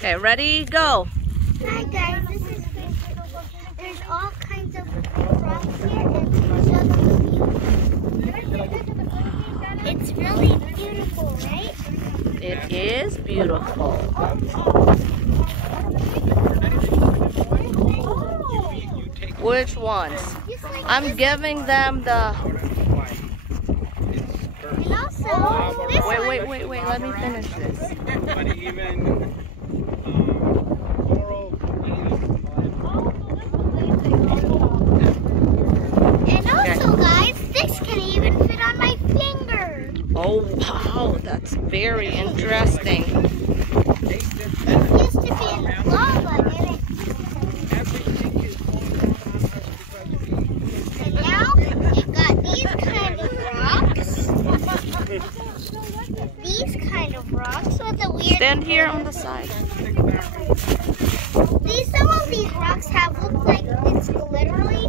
Okay, ready, go. Hi guys, this is there's all kinds of rocks here and it's really beautiful, right? It is beautiful. Which ones? I'm giving them the... And also, this one. Wait, let me finish this. And also guys, this can even fit on my finger. Oh wow, that's very interesting. It used to be lava, didn't it? And now it got these kind of rocks. These kind of rocks with a weird... Stand here on the side. Some of these rocks have looked like it's glittery,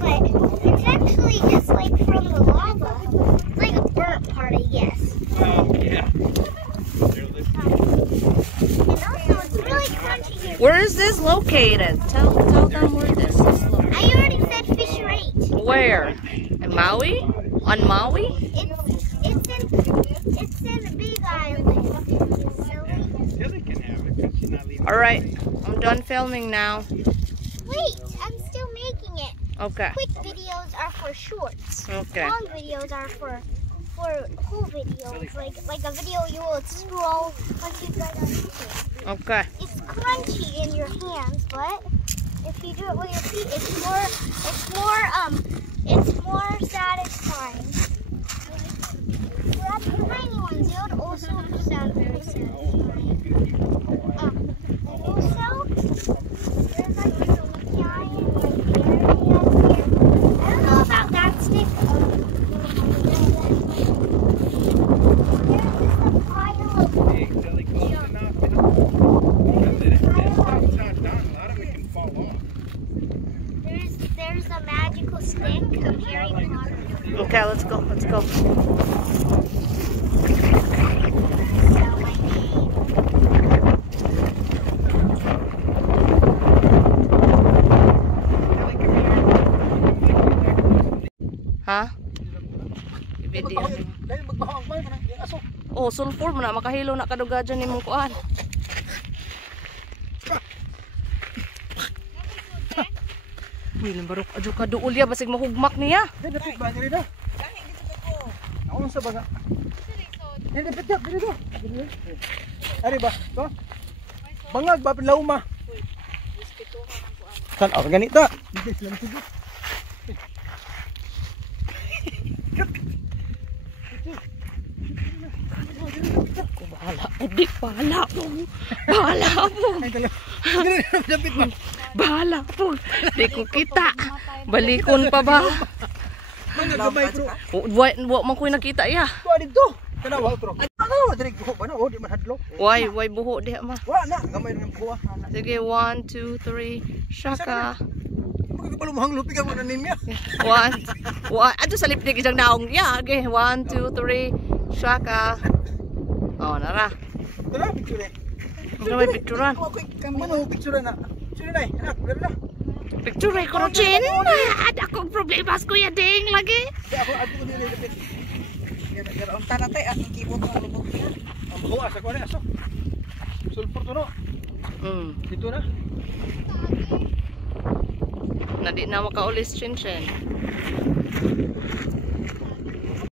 but it's actually just like from the lava. It's like a burnt part, I guess. Yeah. And also, it's really crunchy here. Where is this located? Tell them where this is located. I already said Fisher 8. Where? In Maui? On Maui? It's in Big Island. Alright, I'm done filming now. Wait, I'm still making it. Okay. Quick videos are for shorts. Okay. Long videos are for whole videos, like a video you will scroll like you guys on YouTube. Okay. It's crunchy in your hands, but if you do it with your feet, it's more satisfying. Grab the tiny ones; it would also sound very satisfying. Also, there's like a giant area here. I don't know about that stick. There's a magical stick of Harry Potter. Okay, let's go. Ha? Video. Oh, sulfur mo na makahilo na kaduga dyan ni mong kuan. Uy, lambarok adyo ka duol ya basig mahugmak niya. Dapat ba diri da? Naon sa baga? Dapat yak diri do. Ari ba? To? Bangag ba lauma? Kan oh ganito. Bahala po. Bahala po. Di ko kita. Balikon pa ba? Wa man ko nakita ya. Wa dito. Kanawa utro. Ano, diri buho ba na? Oh, di man hadlo. Why buho diha ma? Wa na, gamay ng buho. Sige, 1, 2, 3. Shaka. Pag palumhang lupi ka mo na nimya. 1. Ato sa lipdig isang naong. Yeah, okay. 1, 2, 3. Shaka. Oh, nara. Tara, picture. Ano may picturean? Ano picture na? Picture na, anak, dala. Picture ko no chin. Ada akong problema sa Kuya Ding lagi. Ako ko dili dapit. Gara on tara tay ang keyboard ng lubog niya. Ang buwa sa kuan aso. Sulfur to no. Dito na. Nadi na makaulis chin.